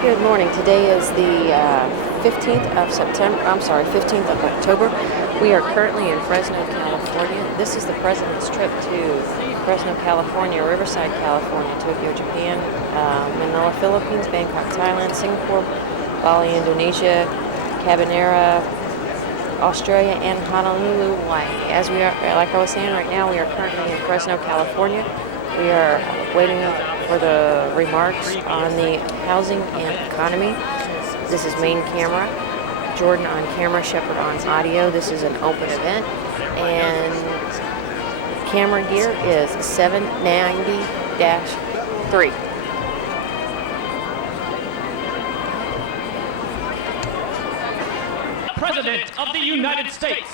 Good morning. Today is the 15th of October. We are currently in Fresno, California. This is the President's trip to Fresno, California, Riverside, California, Tokyo, Japan, Manila, Philippines, Bangkok, Thailand, Singapore, Bali, Indonesia, Cabanera, Australia, and Honolulu, Hawaii. As we are, like I was saying, right now we are currently in Fresno, California. We are waiting for the remarks on the housing and economy. This is main camera, Jordan on camera, Shepard on audio. This is an open event, and camera gear is 790-3. President of the United States.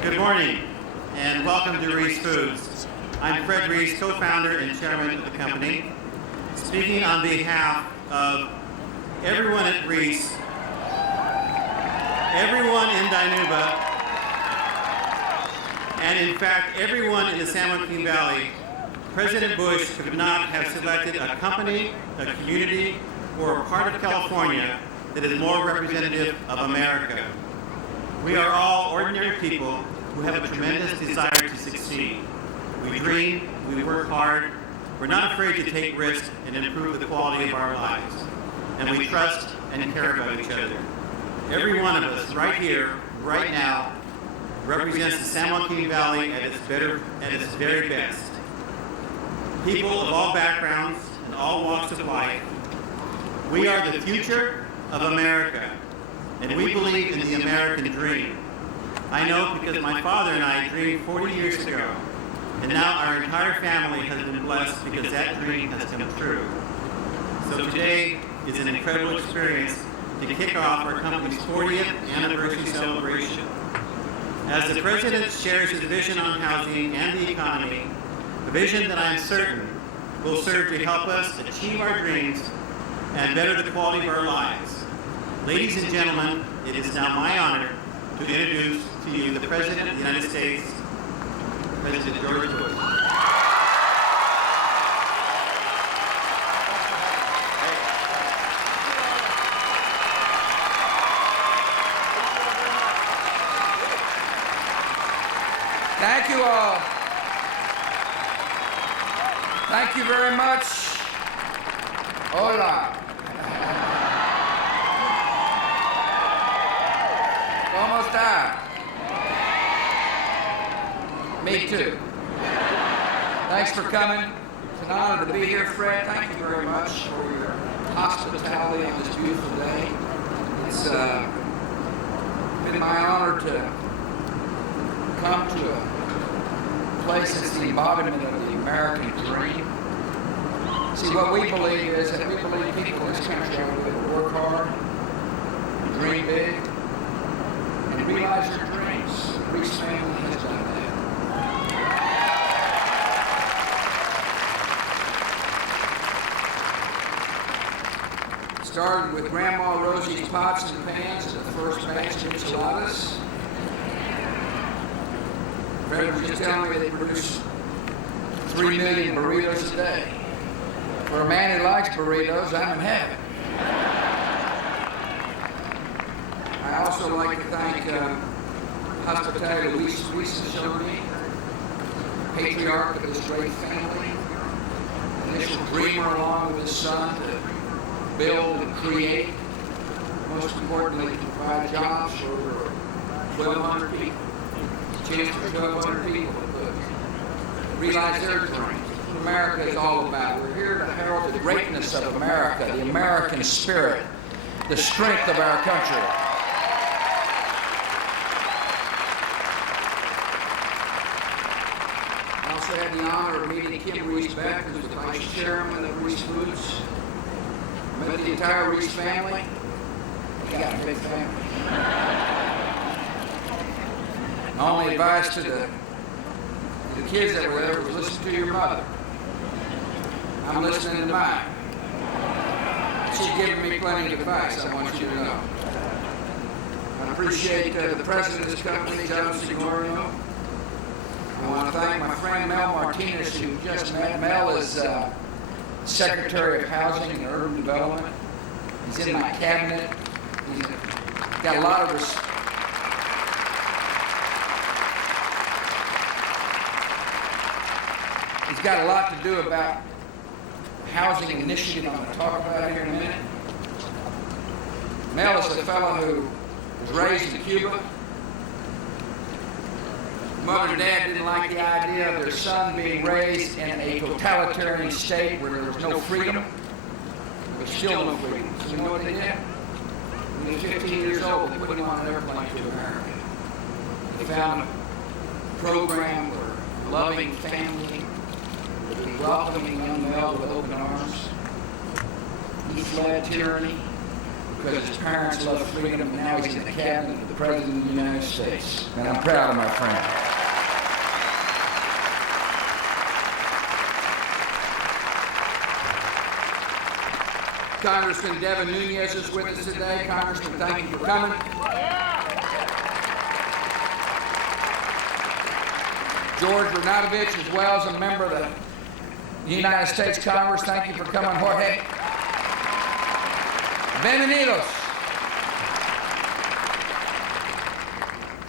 Good morning, and welcome to Ruiz Foods. I'm Fred Ruiz, co-founder and chairman of the company. Speaking on behalf of everyone at Ruiz, everyone in Dinuba, and in fact, everyone in the San Joaquin Valley, President Bush could not have selected a company, a community, or a part of California that is more representative of America. We are all ordinary people who have a tremendous desire to succeed. We dream, we work hard, we're not afraid to take risks and improve the quality of our lives. And we trust and care about each other. Every one of us right here, right now, represents the San Joaquin Valley at its very best. People of all backgrounds and all walks of life. We are the future of America, and we believe in the American dream. I know because my father and I dreamed 40 years ago, and now our entire family has been blessed because that dream has come true. So today is an incredible experience to kick off our company's 40th anniversary celebration. As the President shares his vision on housing and the economy, a vision that I am certain will serve to help us achieve our dreams and better the quality of our lives. Ladies and gentlemen, it is now my honor to introduce to you the President of the United States, President George Bush. Thank you all. Thank you very much. Hola. ¿Cómo está? Me too. Thanks for coming. It's an honor to be here, Fred. Thank you very much for your hospitality on this beautiful day. It's been my honor to come to a place that's the embodiment of the American dream. See, what we believe is that we believe people in this country are able to work hard, dream big, and realize their dreams. The Ruiz family has done that. Started with Grandma Rosie's pots and pans and the first batch of enchiladas. Fred was just telling me they produce 3 million burritos a day. For a man who likes burritos, I'm in heaven. I also like to thank hospitality Ruiz has shown me, patriarch of this great family, initial dreamer along with his son to build and create, most importantly to provide jobs for over 1,200 people. Chance for 1,200 people to realize their dreams. What America is all about. We're here to herald the greatness of America, the American spirit, the strength of our country. had the honor of meeting Kim Ruiz back, who's the vice chairman of Ruiz Foods. Met the entire Ruiz family. You got a big family. My only advice to the kids that were there was listen to your mother. I'm listening to mine. She's given me plenty of advice, I want you to know. I appreciate the president of this company, John Signorio. I want to thank my friend Mel Martinez, who you just met. Mel is Secretary of Housing and Urban Development. He's in my cabinet. He's got a lot of He's got a lot to do about housing initiative I'm going to talk about here in a minute. Mel is a fellow who was raised in Cuba. Mother and dad didn't like the idea of their son being raised in a totalitarian state where there was no freedom, but still no freedom. So you know what they did? When he was 15 years old, they put him on an airplane to America. They found a program for a loving family, welcoming young Mel with open arms. He fled tyranny because his parents loved freedom, and now he's in the cabinet of the President of the United States. And I'm proud of my friend. Congressman Devin Nunes is with us today. Congressman, thank you for coming. George Radonovich, as well as a member of the United States Congress. Thank you for coming, Jorge. Bienvenidos.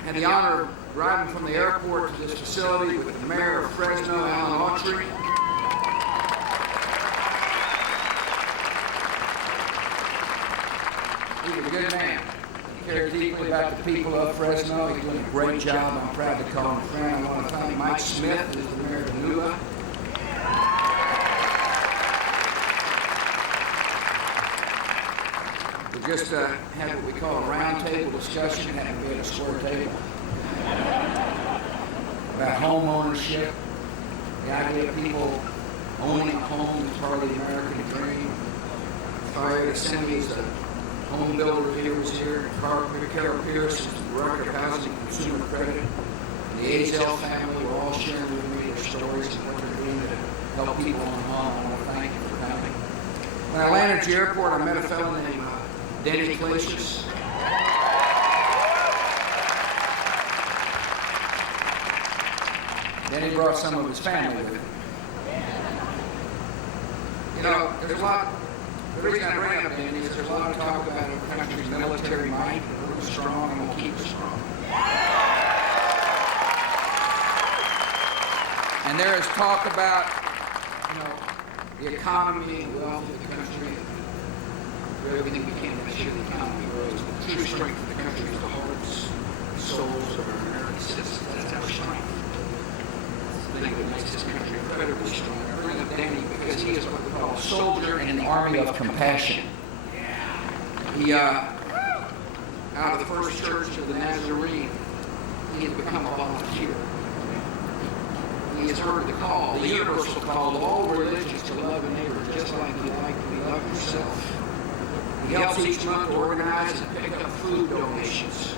Had the honor of driving from the airport to this facility with the mayor of Fresno, Alan Autry. He's a good man. He cares deeply about the people of Fresno. He's doing a great job. I'm proud to call him a friend. I want to thank Mike Smith, who's the mayor of Dinuba. We just had what we call a roundtable discussion, and we had a square table about home ownership, the idea of people owning a home is part of the American dream. Fire Assembly's the home builder here was here. Carol Pierce is the director of Housing and Consumer Credit. The Azell family were all sharing with me their stories and what they're doing to help people on home. I want to thank you for coming. When I landed at the airport, I met a fellow named Denny Glacius. Denny brought some of his family with him. You know, there's a lot, the reason I bring up Denny is there's a lot of talk about our country's military might. We're strong and we'll keep it strong. And there is talk about, you know, the economy and wealth of the country. Do everything we can to make sure the economy grows. The true strength of the country is the hearts and souls of our American citizens. That's our strength. It's the thing that makes this country incredibly strong. I bring up Danny because he is what we call a soldier in the army of compassion. He, out of the First Church of the Nazarene, he has become a volunteer. He has heard the call, the universal call of all religions to love a neighbor just like you like to be loved yourself. He helps each month to organize and pick up food donations.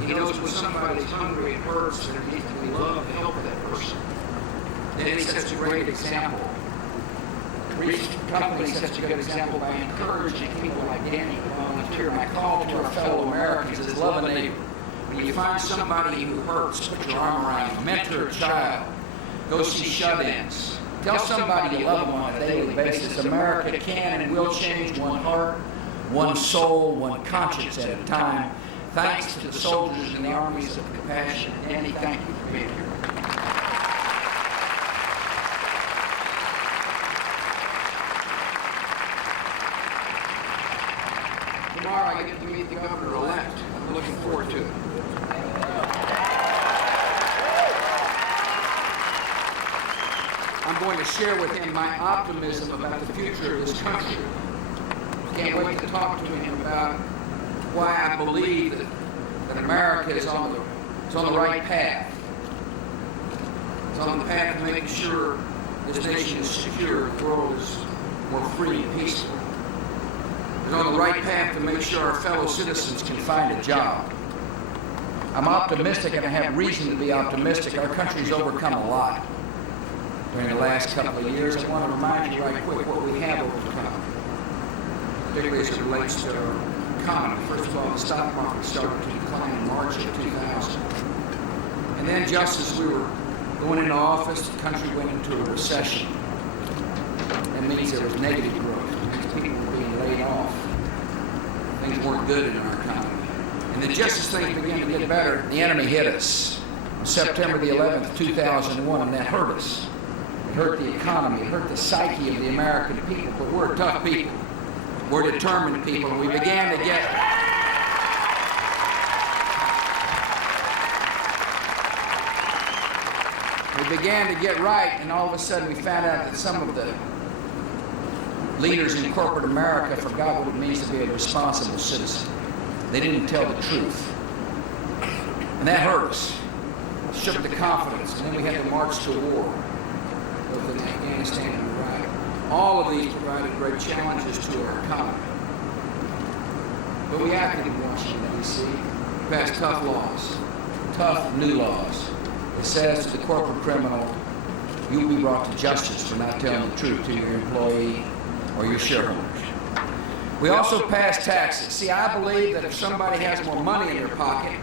He knows when somebody's hungry and hurts and there needs to be love to help that person. Then he sets a great example. Ruiz Company sets a good example by encouraging people like Danny to volunteer. My call to our fellow Americans is love a neighbor. When you find somebody who hurts, put your arm around them, mentor a child, go see shut-ins. Tell somebody you love them on a daily basis. America can and will change one heart, one soul, one conscience at a time. Thanks to the soldiers in the armies of compassion. Danny, thank you for being here. Tomorrow I get to meet the governor-elect. I'm looking forward to it. I'm going to share with him my optimism about the future of this country. Can't wait to talk to him about why I believe that America is on the right path. It's on the path to making sure this nation is secure, the world is more free and peaceful. It's on the right path to make sure our fellow citizens can find a job. I'm optimistic, and I have reason to be optimistic. Our country's overcome a lot during the last couple of years. I want to remind you right quick what we have overcome, particularly as it relates to our economy. First of all, the stock market started to decline in March of 2000. And then just as we were going into office, the country went into a recession. That means there was negative growth. It means people were being laid off. Things weren't good in our economy. And then just as things began to get better, the enemy hit us. September the 11th, 2001, and that hurt us. It hurt the economy. It hurt the psyche of the American people. But we're tough people. We're determined people. And we began to get... We began to get right, and all of a sudden we found out that some of the leaders in corporate America forgot what it means to be a responsible citizen. They didn't tell the truth. And that hurt us. It shook the confidence. And then we had to march to war, both in Afghanistan and Iraq. All of these provided great challenges to our economy. But we acted in Washington, D.C., passed tough laws, tough new laws. It says to the corporate criminal, you'll be brought to justice for not telling the truth to your employee or your shareholders. We also passed taxes. See, I believe that if somebody has more money in their pocket,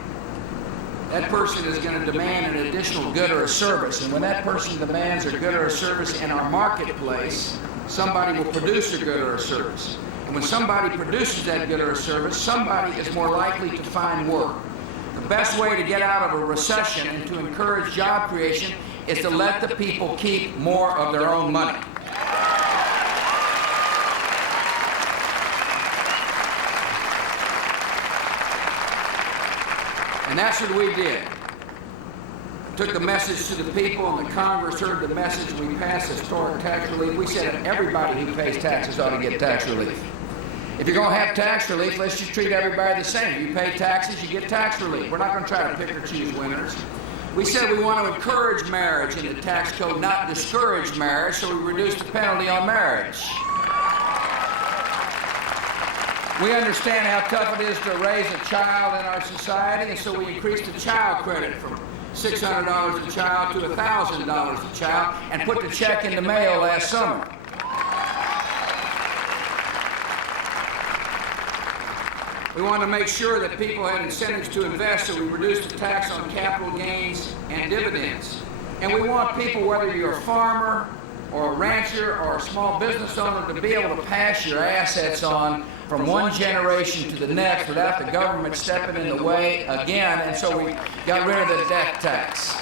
that person is going to demand an additional good or a service. And when that person demands a good or a service in our marketplace, somebody will produce a good or a service. And when somebody produces that good or a service, somebody is more likely to find work. The best way to get out of a recession and to encourage job creation is to let the people keep more of their own money. And that's what we did. Took the message to the people, and the Congress heard the message. We passed historic tax relief. We said that everybody who pays taxes ought to get tax relief. If you're going to have tax relief, let's just treat everybody the same. You pay taxes, you get tax relief. We're not going to try to pick or choose winners. We said we want to encourage marriage in the tax code, not discourage marriage, so we reduced the penalty on marriage. We understand how tough it is to raise a child in our society, and so we increased the child credit from $600 a child to $1,000 a child and put the check in the mail last summer. We wanted to make sure that people had incentives to invest, so we reduced the tax on capital gains and dividends. And we want people, whether you're a farmer or a rancher or a small business owner, to be able to pass your assets on from one generation to the next without the government stepping in the way again, and so we got rid of the death tax.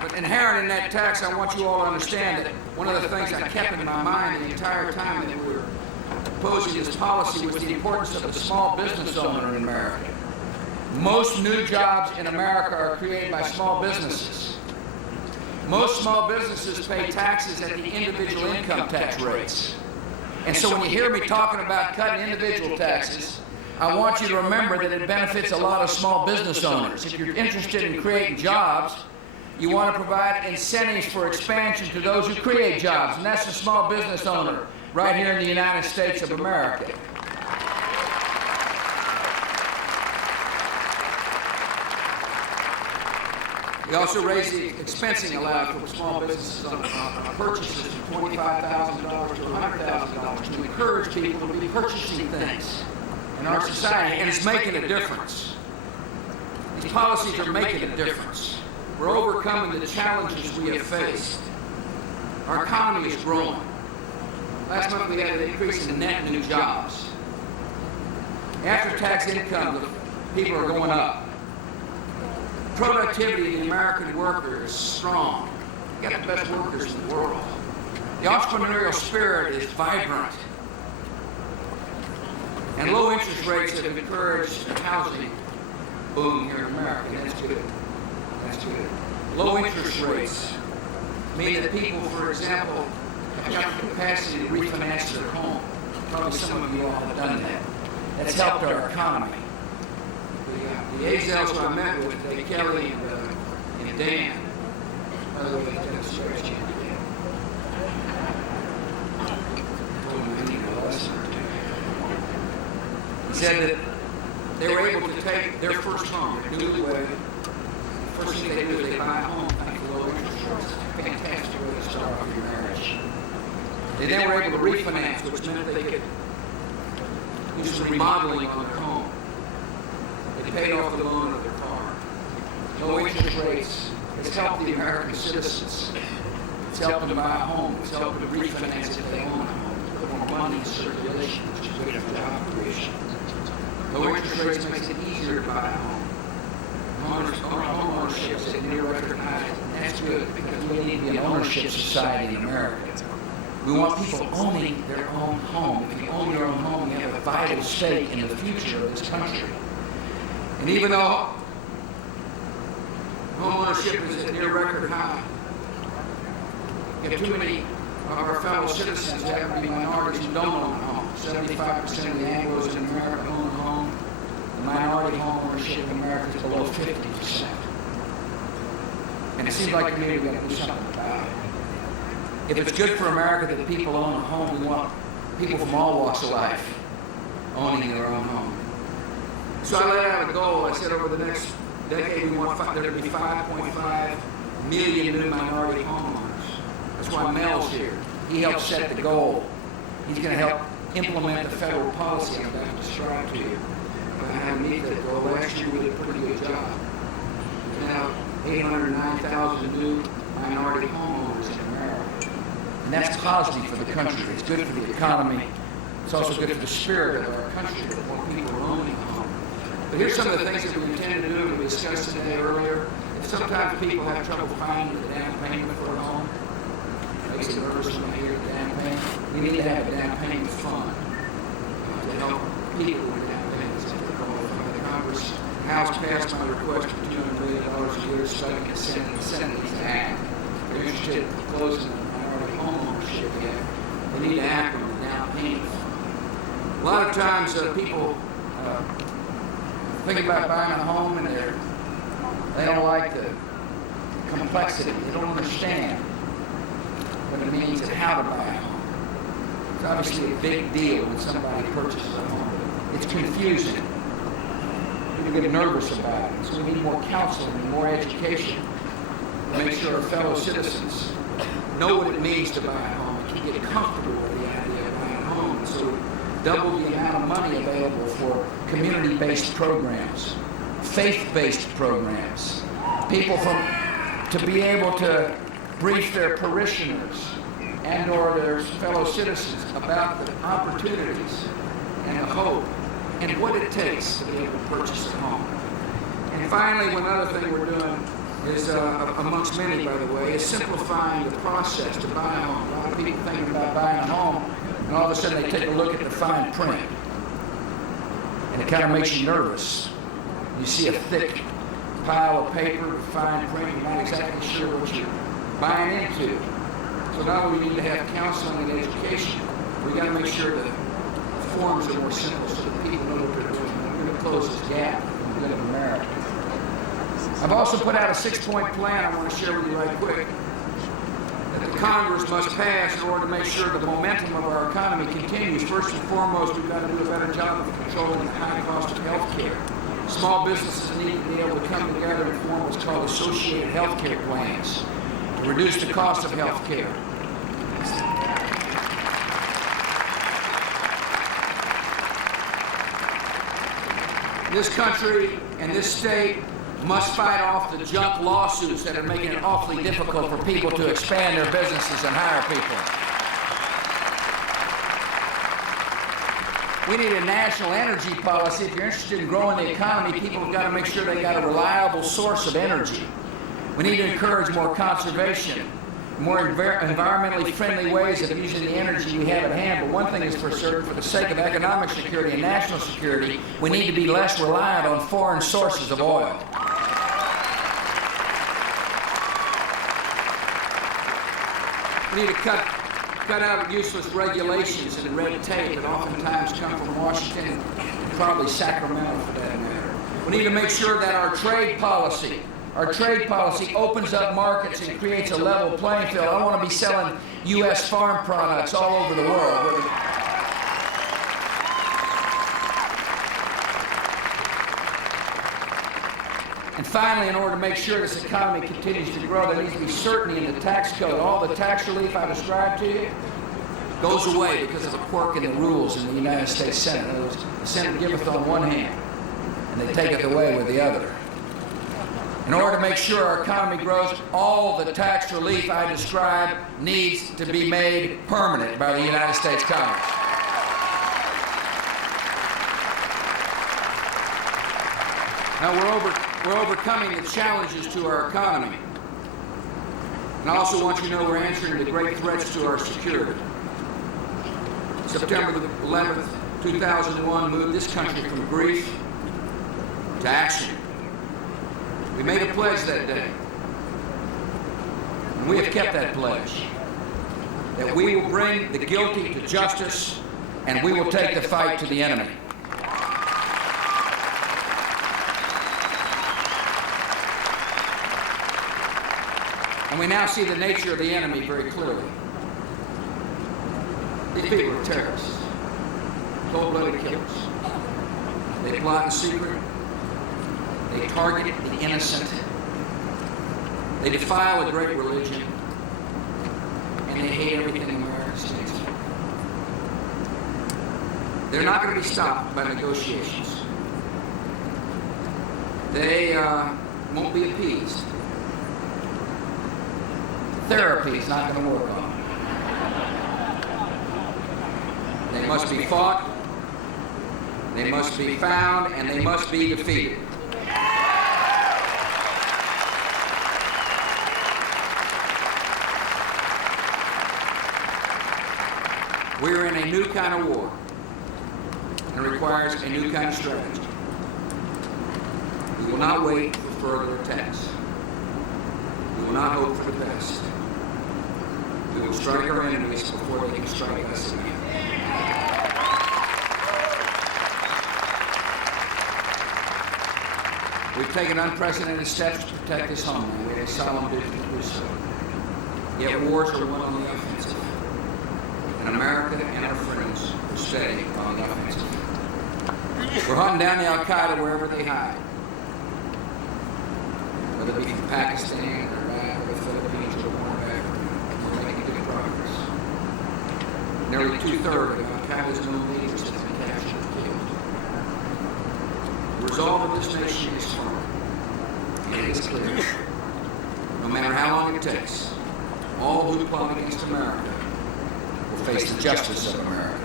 But inherent in that tax, I want you all to understand that one of the things I kept in my mind the entire time that we were opposing this policy was the importance of the small business owner in America. Most new jobs in America are created by small businesses. Most small businesses pay taxes at the individual income tax rates. And so when you hear me talking about cutting individual taxes, I want you to remember that it benefits a lot of small business owners. If you're interested in creating jobs, you want to provide incentives for expansion to those who create jobs, and that's the small business owner right here in the United States of America. We also raised the expensing allowed for small businesses on purchases from $25,000 to $100,000 to encourage people to be purchasing things in our society, and it's making a difference. These policies are making a difference. We're overcoming the challenges we have faced. Our economy is growing. Last month we had an increase in net new jobs. After-tax income, the people are going up. Productivity of the American worker is strong. We've got the best workers in the world. The entrepreneurial spirit is vibrant. And low interest rates have encouraged a housing boom here in America. And that's good. That's good. Low interest rates mean that people, for example, have got the capacity to refinance their home. Probably some of you all have done that. that's helped our economy. The Azels who I met with, they Kelly and Dan, by the way, they did a stretch in again. Told them I need a lesson or two. He said that they were able to take their first home, their newlywed. First thing they do is they buy a home, thanks to low interest rates. Fantastic way to start off your marriage. They then were able to refinance, which meant they could do some remodeling on their home. They paid off the loan of their car. Low interest rates. It's helped the American citizens. It's helped them to buy a home. It's helped them to refinance if they own a home. Put more money in circulation, which is good for job creation. Low interest rates makes it easier to buy a home. Home ownership is at near record highs, and that's good because we need to be an ownership society in America. We want people owning their own home. If you own your own home, you have a vital stake in the future of this country. And even though home ownership is at near record high, you have too many of our fellow citizens who happen to be minorities who don't own a home. 75% of the Anglos in America own a home. The minority home ownership in America is below 50%. And it seems like to me we've got to do something about it. If it's good for America that people own a home, we want people from all walks of life owning their own home. So I laid out a goal. I said over the next decade we want there to be 5.5 million new minority homeowners. That's why Mel's here. He helped set the goal. He's going to help implement the federal policy I'm about to describe to you. I had to meet that goal. Last year we did a pretty good job. There's now 809,000 new minority homeowners in America. And that's positive for the country. It's good for the economy. It's also good for the spirit of our country that more people are owning a home. But here's some of the things that we intend to do, and we discussed today earlier. Sometimes people have trouble finding the down payment for a home. It makes it nervous when they hear the down payment. We need to have a down payment fund to help people with down payments if they qualify. The Congress, House passed my request for $200 million a year to study the Senate needs to act. They're interested in closing the minority home ownership gap. They need to act on the down payment fund. A lot of times people think about buying a home and they don't like the complexity. They don't understand what it means and how to buy a home. It's obviously a big deal when somebody purchases a home. It's confusing. People get nervous about it. So we need more counseling and more education to make sure our fellow citizens know what it means to buy a home and to get comfortable with the idea of buying a home. So double the amount of money available for community-based programs, faith-based programs, people to be able to brief their parishioners and or their fellow citizens about the opportunities and the hope and what it takes to be able to purchase a home. And finally, one other thing we're doing is, amongst many, by the way, is simplifying the process to buy a home. A lot of people thinking about buying a home, and all of a sudden they take a look at the fine print, and it kind of makes you nervous. You see a thick pile of paper with fine print, you're not exactly sure what you're buying into. So not only do we need to have counseling and education, we got to make sure that the forms are more simple so that people know what they're doing. We're going to close this gap in the good of America. I've also put out a 6-point plan I want to share with you right quick that the Congress must pass in order to make sure the momentum of our economy continues. First and foremost, we've got to do a better job of controlling the high cost of health care. Small businesses need to be able to come together and form what's called associated health care plans to reduce the cost of health care. This country and this state must fight off the junk lawsuits that are making it awfully difficult for people to expand their businesses and hire people. We need a national energy policy. If you're interested in growing the economy, people have got to make sure they got a reliable source of energy. We need to encourage more conservation, more environmentally friendly ways of using the energy we have at hand. But one thing is for certain, for the sake of economic security and national security, we need to be less reliant on foreign sources of oil. We need to cut out useless regulations and red tape that oftentimes come from Washington probably Sacramento for that matter. We need to make sure that our trade policy opens up markets and creates a level playing field. I want to be selling U.S. farm products all over the world. And finally, in order to make sure this economy continues to grow, there needs to be certainty in the tax code. All the tax relief I described to you goes away because of a quirk in the rules in the United States Senate. In other words, the Senate giveth on one hand, and they taketh away with the other. In order to make sure our economy grows, all the tax relief I described needs to be made permanent by the United States Congress. Now we're overcoming the challenges to our economy. And I also want you to know we're answering the great threats to our security. September the 11th, 2001 moved this country from grief to action. We made a pledge that day. And we have kept that pledge. That we will bring the guilty to justice and we will take the fight to the enemy. And we now see the nature of the enemy very clearly. These people are terrorists, cold-blooded killers. They plot in secret. They target the innocent. They defile a great religion. And they hate everything America stands for. They're not going to be stopped by negotiations. They won't be appeased. Therapy is not going to work on them. They must be fought, they must be found, and they must be defeated. We're in a new kind of war, and it requires a new kind of strategy. We will not wait for further attacks. We will not hope for the best. We will strike our enemies before they can strike us again. We've taken unprecedented steps to protect this homeland. We have a solemn duty to do so. Yet wars are won on the offensive. And America and our friends will stay on the offensive. We're hunting down the Al-Qaeda wherever they hide. Whether it be from Pakistan, Iraq, or the Philippines, or the Horn of Africa, we're making good progress. Nearly two-thirds of Al-Qaeda's known leaders have been captured and killed. The resolve of this nation is firm, and it is clear. No matter how long it takes, all who plot against America will face the justice of America.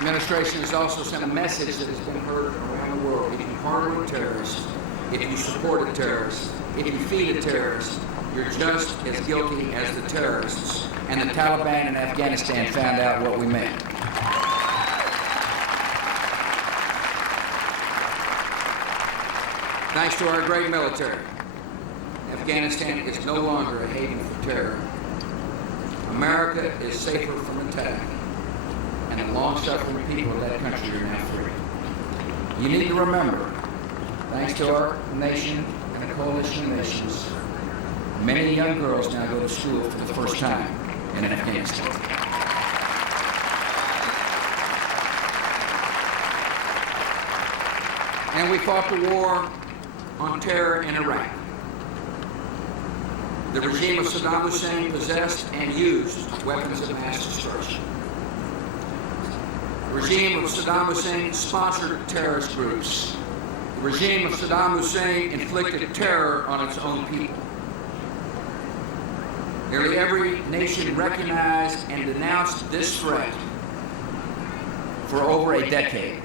The administration has also sent a message that has been heard around the world. If you partner with terrorists, if you support a terrorist, if you feed a terrorist, you're just as guilty as the terrorists. And the Taliban in Afghanistan found out what we meant. Thanks to our great military, Afghanistan is no longer a haven for terror. America is safer from attack, and the long-suffering people of that country are now free. You need to remember, thanks to our nation and the coalition of nations, many young girls now go to school for the first time in Afghanistan. And we fought the war on terror in Iraq. The regime of Saddam Hussein possessed and used weapons of mass destruction. The regime of Saddam Hussein sponsored terrorist groups. The regime of Saddam Hussein inflicted terror on its own people. Nearly every nation recognized and denounced this threat for over a decade.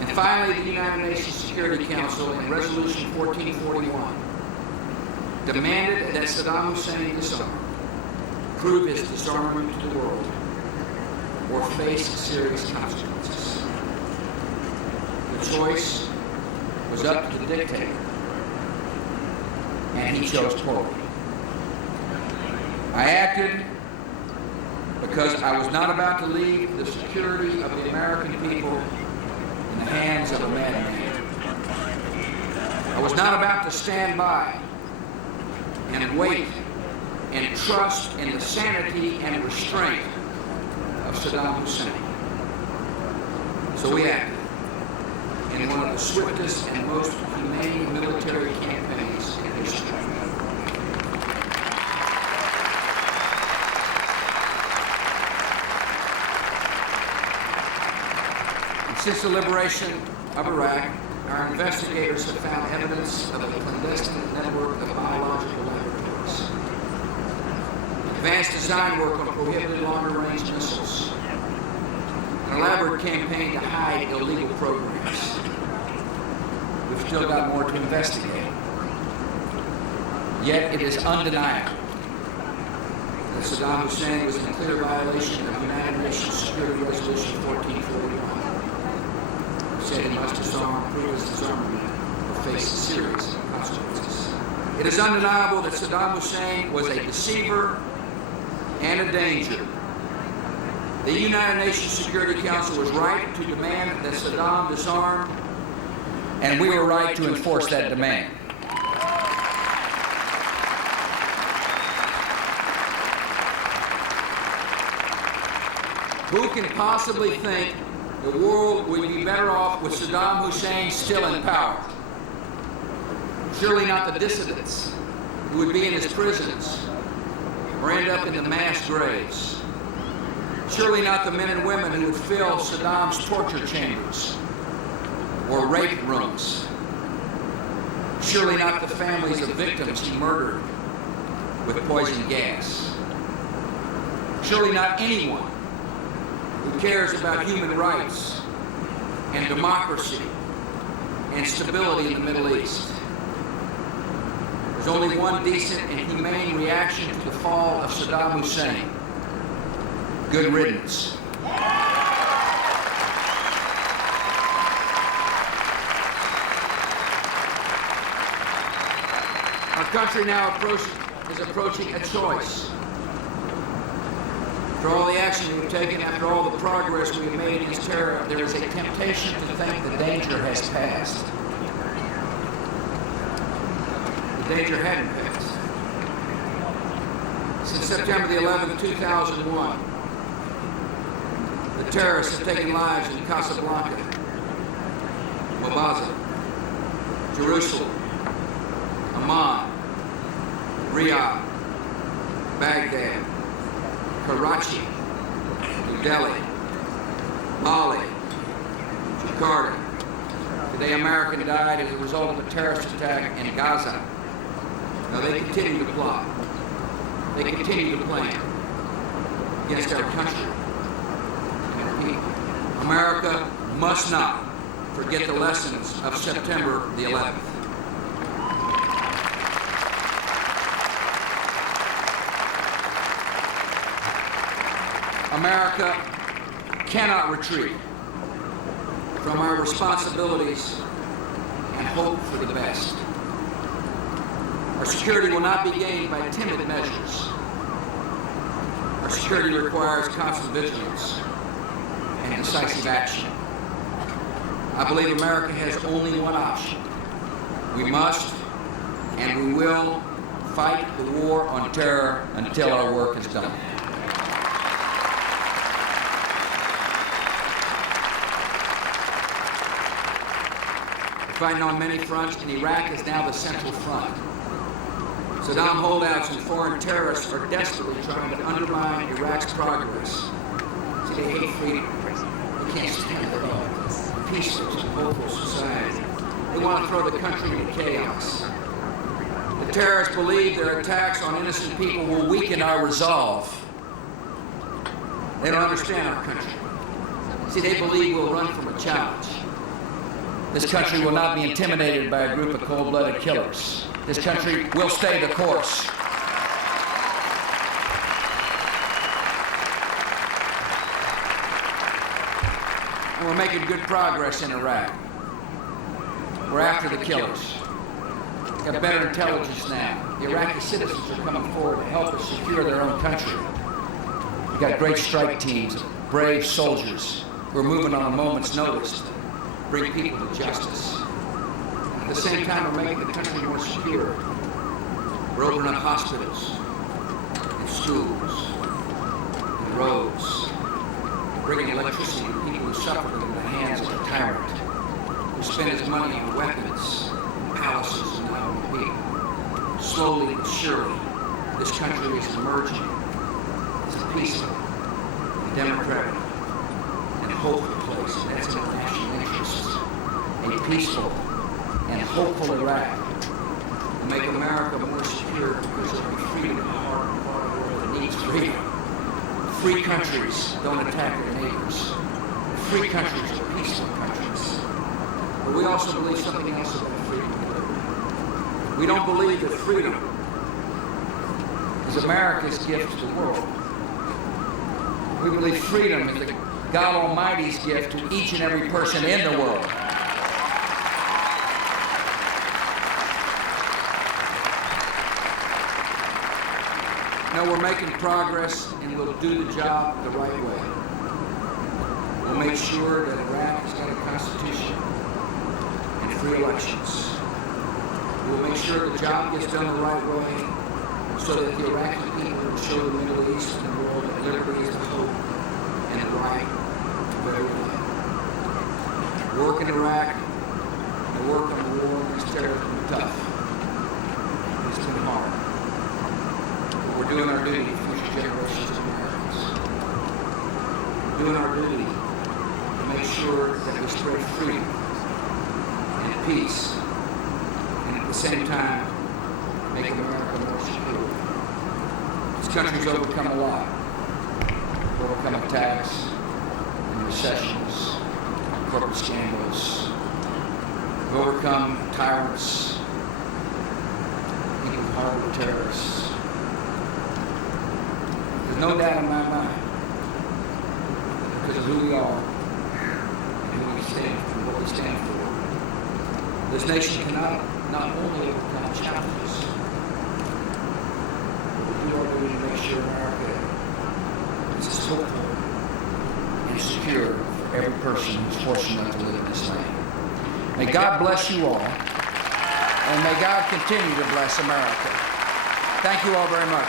And finally, the United Nations Security Council in Resolution 1441 demanded that Saddam Hussein disarm, prove his disarmament to the world, or face serious consequences. The choice was up to the dictator. and he chose poorly. I acted because I was not about to leave the security of the American people in the hands of a madman. I was not about to stand by and wait and trust in the sanity and restraint of Saddam Hussein. So we acted in one of the swiftest and most humane military campaigns in history. And since the liberation of Iraq, our investigators have found evidence of a clandestine network of biological laboratories, advanced design work on prohibited longer-range missiles, an elaborate campaign to hide illegal programs. We've still got more to investigate. Yet it is undeniable that Saddam Hussein was in clear violation of United Nations Security Resolution 1441. It said he must disarm, prove his disarmament, or face serious consequences. It is undeniable that Saddam Hussein was a deceiver and a danger. The United Nations Security Council was right to demand that Saddam disarm, and we were right to enforce that demand. Who can possibly think the world would be better off with Saddam Hussein still in power? Surely not the dissidents who would be in his prisons or end up in the mass graves. Surely not the men and women who would fill Saddam's torture chambers or rape rooms. Surely not the families of victims he murdered with poison gas. Surely not anyone who cares about human rights and democracy and stability in the Middle East. There's only one decent and humane reaction to the fall of Saddam Hussein. Good riddance. Our country now is approaching a choice. After all the action we've taken, after all the progress we've made against terror, there is a temptation to think the danger has passed. The danger hadn't passed. Since September the 11th, 2001, the terrorists have taken lives in Casablanca, Mombasa, Jerusalem, Amman, Riyadh, Baghdad, Karachi, New Delhi, Mali, Jakarta. Today, American died as a result of a terrorist attack in Gaza. Now, they continue to plot. They continue to plan against our country and our people. America must not forget the lessons of September the 11th. America cannot retreat from our responsibilities and hope for the best. Our security will not be gained by timid measures. Our security requires constant vigilance and decisive action. I believe America has only one option. We must and we will fight the war on terror until our work is done. Fighting on many fronts, and Iraq is now the central front. Saddam holdouts and foreign terrorists are desperately trying to undermine Iraq's progress. See, they hate freedom. They can't stand it all. A peaceful and hopeful society. They want to throw the country into chaos. The terrorists believe their attacks on innocent people will weaken our resolve. They don't understand our country. See, they believe we'll run from a challenge. This country will not be intimidated by a group of cold-blooded killers. This country will stay the course. And we're making good progress in Iraq. We're after the killers. got better intelligence now. The Iraqi citizens are coming forward to help us secure their own country. We've got great strike teams, brave soldiers who are moving on a moment's notice to bring people to justice. At the same time, we're making the country more secure. We're opening up hospitals and schools and roads, bringing electricity to people who suffer in the hands of a tyrant who spend his money on weapons, palaces, and people. Slowly but surely, this country is emerging as a peaceful, democratic, and hopeful place, and that's in our national interests. A peaceful and hopeful Iraq will make America more secure because there will be freedom in the heart of the world that needs freedom. Free countries don't attack their neighbors. Free countries are peaceful countries. But we also believe something else about freedom. We don't believe that freedom is America's gift to the world. We believe freedom is the God Almighty's gift to each and every person in the world. No, we're making progress, and we'll do the job the right way. We'll make sure that Iraq has got a constitution and free elections. We'll make sure the job gets done the right way so that the Iraqi people will show the Middle East and the world that liberty is the hope and the right of every day. Work in Iraq and work on the war against terror has been tough. It's been hard. We're doing our duty to future generations of Americans. We're doing our duty to make sure that we spread freedom and peace, and at the same time, make America more secure. This country's overcome a lot. We've overcome attacks and recessions, corporate scandals. We've overcome tyrants, people who harbor terrorists. There's no doubt in my mind, because of who we are and who we stand for, what we stand for. This nation cannot not only overcome challenges, but we do our duty to make sure America is as hopeful and secure for every person who's fortunate enough to live in this land. May God bless you all, and may God continue to bless America. Thank you all very much.